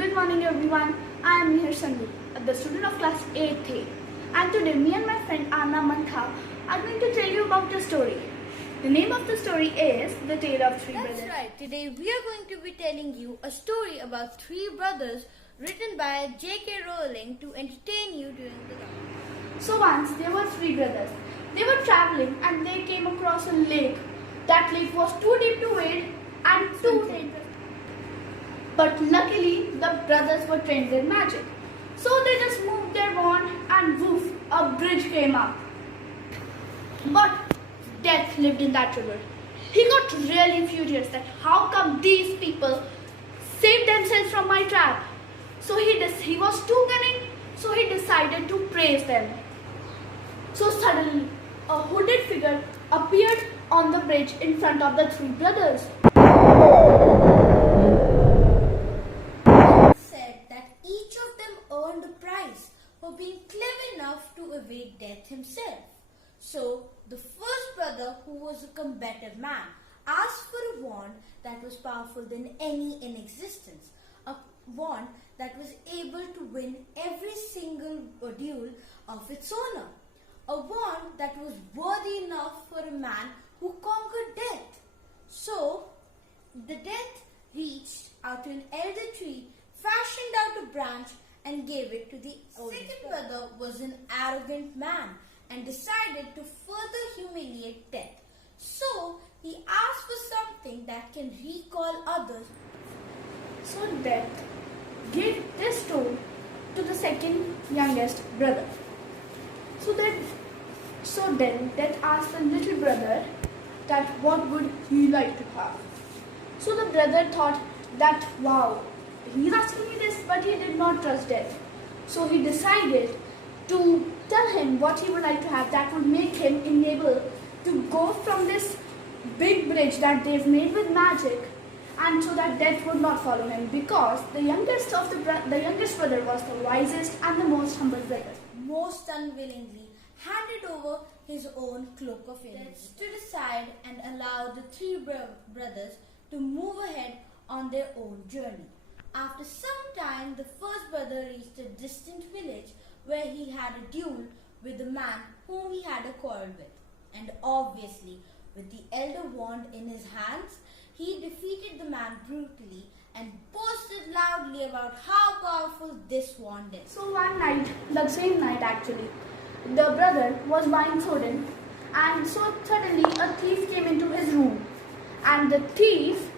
Good morning everyone, I am Mihir Sandhu, the student of class 8th A, and today me and my friend Anna Mantha are going to tell you about a story. The name of the story is The Tale of Three Brothers. That's right, today we are going to be telling you a story about three brothers written by J.K. Rowling to entertain you during the night. So once there were three brothers. They were traveling and they came across a lake. That lake was too deep to wade and too dangerous. But luckily, the brothers were trained in magic. So they just moved their wand and woof, a bridge came up. But Death lived in that river. He got really furious that how come these people saved themselves from my trap. So he was too cunning, so he decided to praise them. So suddenly, a hooded figure appeared on the bridge in front of the three brothers. Said that each of them earned a prize for being clever enough to evade death himself. So the first brother, who was a combative man, asked for a wand that was powerful than any in existence. A wand that was able to win every single duel of its owner. A wand that was worthy enough for a man who conquered death. So the death reached out to an elder tree, fashioned out a branch and gave it to the second brother. Was an arrogant man and decided to further humiliate death. So he asked for something that can recall others. So Death gave this stone to the second youngest brother. So then Death asked the little brother that what would he like to have. So the brother thought that wow, he's asking me this, but he did not trust Death. So he decided to tell him what he would like to have that would make him enabled to go from this big bridge that they've made with magic, and so that Death would not follow him, because the youngest brother was the wisest and the most humble brother. Most unwillingly handed over his own cloak of invisibility. Death stood aside and allowed the three brothers to move ahead on their own journey. After some time, the first brother reached a distant village where he had a duel with the man whom he had a quarrel with. And obviously, with the elder wand in his hands, he defeated the man brutally and boasted loudly about how powerful this wand is. So one night, the same night actually, the brother was blindfolded, and so suddenly a thief came into his room, and the thief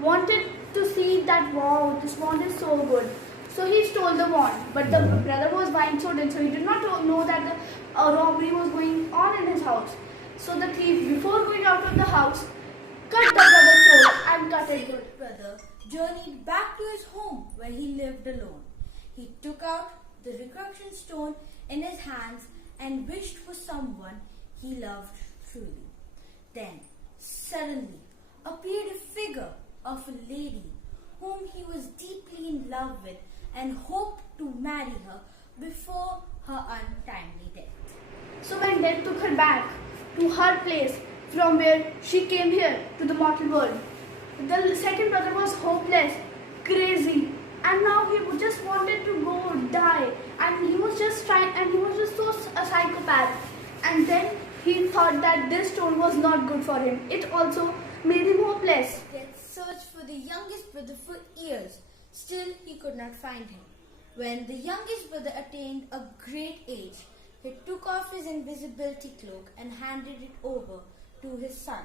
wanted to see that wow, this wand is so good. So he stole the wand, but the brother was blindfolded, so he did not know that a robbery was going on in his house. So the thief, before going out of the house, cut the brother's throat and cut it good. The brother journeyed back to his home where he lived alone. He took out the recursion stone in his hands and wished for someone he loved truly. Then suddenly appeared a figure of a lady whom he was deeply in love with and hoped to marry her before her untimely death. So when Death took her back to her place from where she came here to the mortal world, the second brother was hopeless, crazy, and now he just wanted to go die, and he was just so a psychopath. And then he thought that this stone was not good for him. It also made him hopeless. Death searched for the youngest brother for years. Still, he could not find him. When the youngest brother attained a great age, he took off his invisibility cloak and handed it over to his son,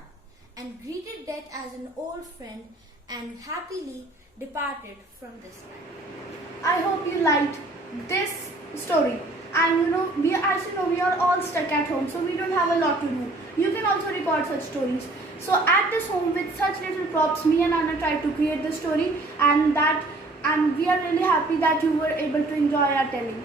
and greeted Death as an old friend and happily departed from this life. I hope you liked this story. And we are all stuck at home, so we don't have a lot to do. You can also record such stories. So at this home, with such little props, me and Anna tried to create the story, and we are really happy that you were able to enjoy our telling.